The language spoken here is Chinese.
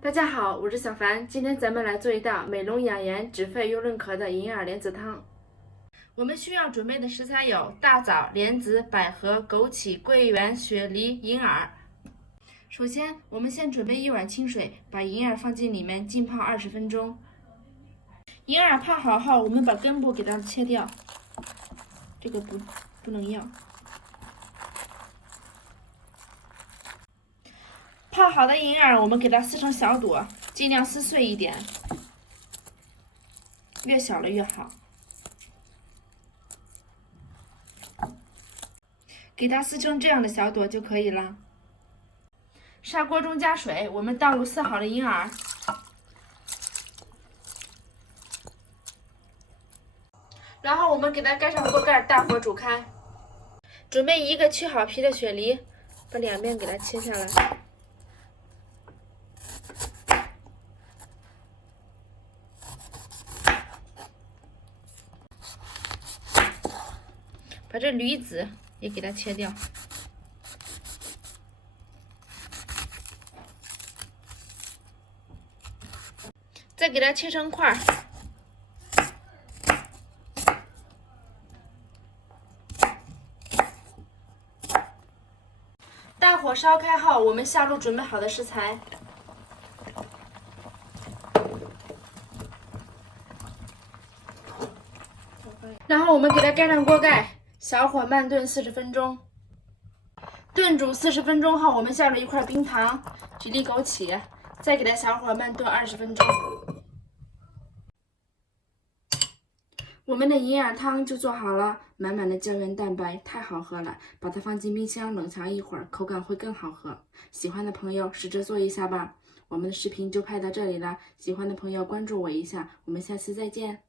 大家好，我是小凡，今天咱们来做一道美容养颜、止肺又润壳的银耳莲子汤。我们需要准备的食材有大枣、莲子、百合、枸杞、桂圆、雪梨、银耳。首先，我们先准备1碗清水，把银耳放进里面浸泡20分钟。银耳泡好后，我们把根部给它切掉，这个不能要。泡好的银耳，我们给它撕成小朵，尽量撕碎一点，越小了越好。给它撕成这样的小朵就可以了。砂锅中加水，我们倒入撕好的银耳，然后我们给它盖上锅盖，大火煮开。准备1个去好皮的雪梨，把两边给它切下来。把这驴子也给它切掉，再给它切成块儿。大火烧开后，我们下入准备好的食材，然后我们给它盖上锅盖。小火慢炖40分钟，炖煮40分钟后，我们下入1块冰糖、几粒枸杞，再给它小火慢炖20分钟。我们的银耳汤就做好了，满满的胶原蛋白，太好喝了！把它放进冰箱冷藏一会儿，口感会更好喝。喜欢的朋友试着做一下吧。我们的视频就拍到这里了，喜欢的朋友关注我一下，我们下次再见。